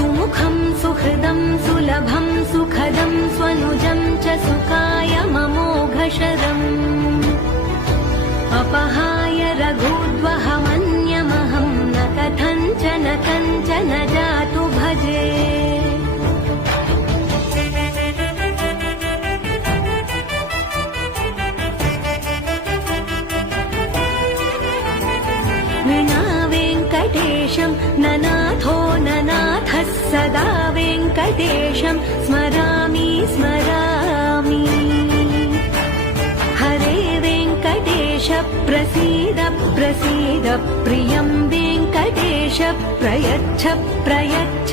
सुमुखं सुहृदं सुलभं सुखदं स्वनुजं च सुखाय ममोघशरम् अपहाय रघुद्वहमन्यमहं न कथञ्चन कञ्चन जातु भजे विना वेङ्कटेशं ननाथो ननाथः सदा वेङ्कटेशं स्मरामि स्मरामि हरे वेङ्कटेश प्रसीद प्रसीद प्रियं वेङ्कटेश प्रयच्छ प्रयच्छ